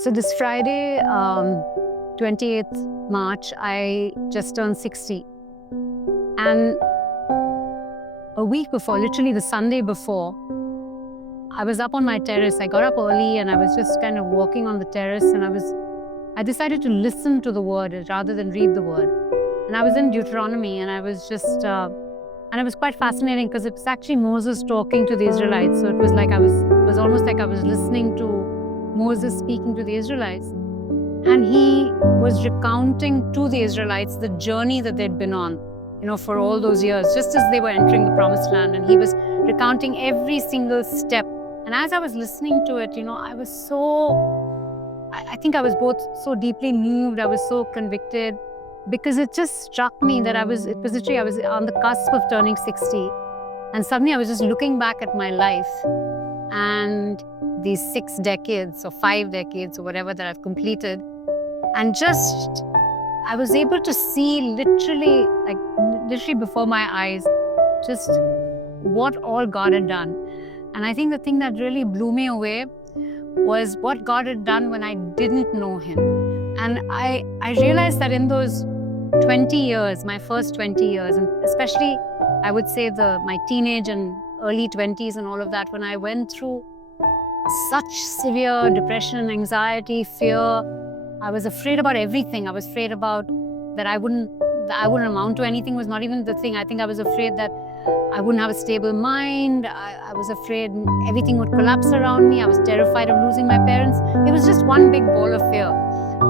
So this Friday, 28th March, I just turned 60. And a week before, literally the Sunday before, I was up on my terrace. I got up early and I was just kind of walking on the terrace, and I decided to listen to the word rather than read the word. And I was in Deuteronomy, and I was just, and it was quite fascinating because it was actually Moses talking to the Israelites. So it was like it was almost like I was listening to Moses speaking to the Israelites. And he was recounting to the Israelites the journey that they'd been on, for all those years, just as they were entering the promised land. And he was recounting every single step. And as I was listening to it, I was I think I was both so deeply moved, I was so convicted, because it just struck me that I was on the cusp of turning 60. And suddenly I was just looking back at my life and these 6 decades or 5 decades or whatever that I've completed. And just, I was able to see literally before my eyes, just what all God had done. And I think the thing that really blew me away was what God had done when I didn't know Him. And I realized that in those 20 years, my first 20 years, and especially I would say my teenage and early 20s and all of that, when I went through such severe depression, anxiety, fear, I was afraid about everything. I was afraid about that I wouldn't amount to anything was not even the thing. I think I was afraid that I wouldn't have a stable mind. I was afraid everything would collapse around me. I was terrified of losing my parents. It was just one big ball of fear.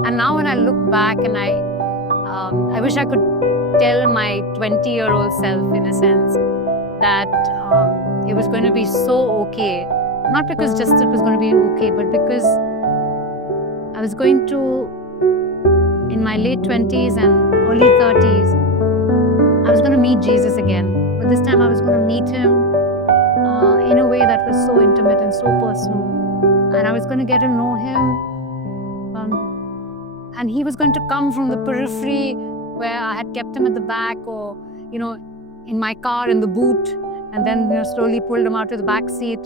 And now when I look back, and I wish I could tell my 20-year-old self, in a sense, that it was going to be so okay. Not because just it was going to be okay, but because I was going to, in my late 20s and early 30s, I was going to meet Jesus again. But this time I was going to meet Him in a way that was so intimate and so personal. And I was going to get to know Him. And He was going to come from the periphery where I had kept Him at the back, or, in my car in the boot, and then slowly pulled Him out of the back seat,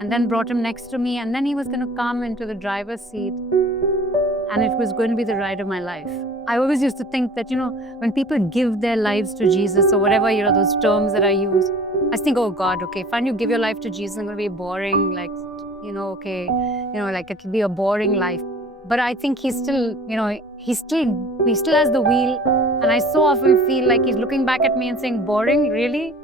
and then brought Him next to me. And then He was going to come into the driver's seat, and it was going to be the ride of my life. I always used to think that, when people give their lives to Jesus, or whatever, those terms that I use, I think, oh God, okay, fine, you give your life to Jesus, it's going to be boring, it'll be a boring life. But I think He still has the wheel. And I so often feel like He's looking back at me and saying, boring, really?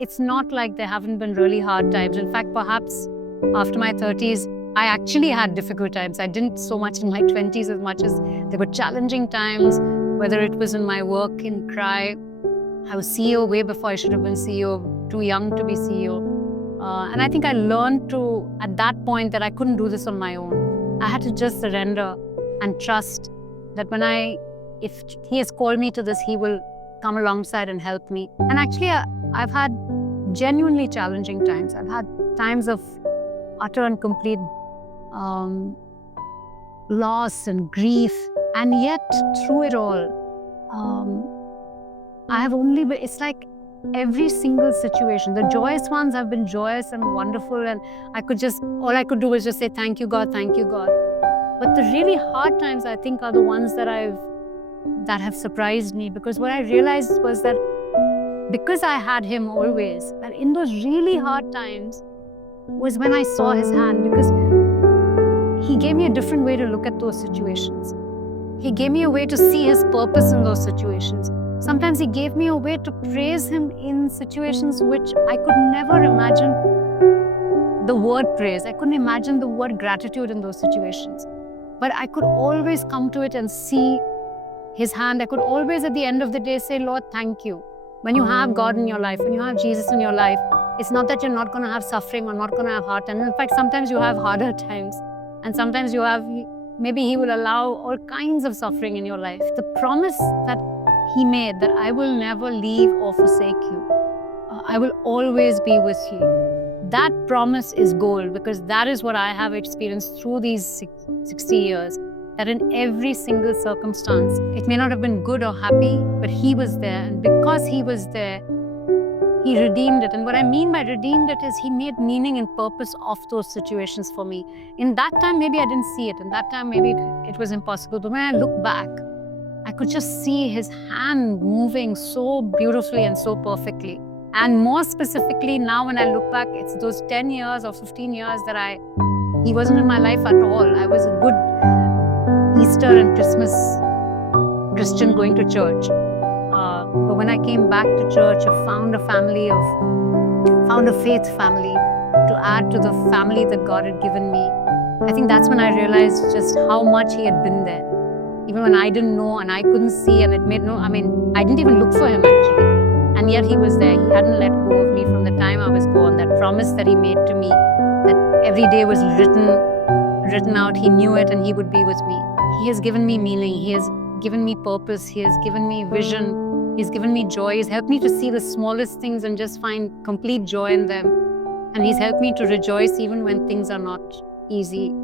It's not like there haven't been really hard times. In fact, perhaps after my 30s, I actually had difficult times. I didn't so much in my 20s as much as there were challenging times, whether it was in my work in CRY. I was CEO way before I should have been CEO, too young to be CEO. And I think I learned at that point, that I couldn't do this on my own. I had to just surrender and trust that if He has called me to this, He will come alongside and help me. And actually, I've had genuinely challenging times. I've had times of utter and complete loss and grief. And yet, through it all, it's like every single situation, the joyous ones have been joyous and wonderful, and all I could do was just say, thank you, God, thank you, God. But the really hard times, I think, are the ones that have surprised me, because what I realized was that because I had Him always, that in those really hard times was when I saw His hand, because He gave me a different way to look at those situations. He gave me a way to see His purpose in those situations. Sometimes He gave me a way to praise Him in situations which I could never imagine the word praise. I couldn't imagine the word gratitude in those situations. But I could always come to it and see His hand. I could always, at the end of the day, say, Lord, thank you. When you have God in your life, when you have Jesus in your life, it's not that you're not going to have suffering or not going to have hard times. In fact, sometimes you have harder times. And sometimes maybe He will allow all kinds of suffering in your life. The promise that He made, that I will never leave or forsake you. I will always be with you. That promise is gold, because that is what I have experienced through these 60 years. That in every single circumstance, it may not have been good or happy, but He was there. And because He was there, He redeemed it. And what I mean by redeemed it is he made meaning and purpose of those situations for me. In that time, maybe I didn't see it. In that time, maybe it was impossible. But when I look back, I could just see his hand moving so beautifully and so perfectly. And more specifically, now when I look back, it's those 10 years or 15 years that he wasn't in my life at all. I was a good Easter and Christmas Christian going to church. But when I came back to church, I found a faith family to add to the family that God had given me. I think that's when I realized just how much he had been there. Even when I didn't know and I couldn't see, and I didn't even look for him actually. And yet he was there. He hadn't let go of me from the time I was born. That promise that he made to me, that every day was written out, he knew it and he would be with me. He has given me meaning. He has given me purpose. He has given me vision. He's given me joy. He's helped me to see the smallest things and just find complete joy in them. And he's helped me to rejoice even when things are not easy.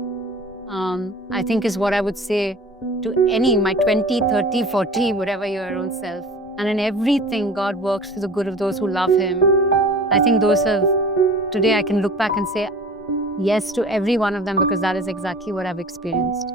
I think is what I would say to my 20, 30, 40, whatever your own self. And in everything, God works for the good of those who love him. I think today I can look back and say yes to every one of them because that is exactly what I've experienced.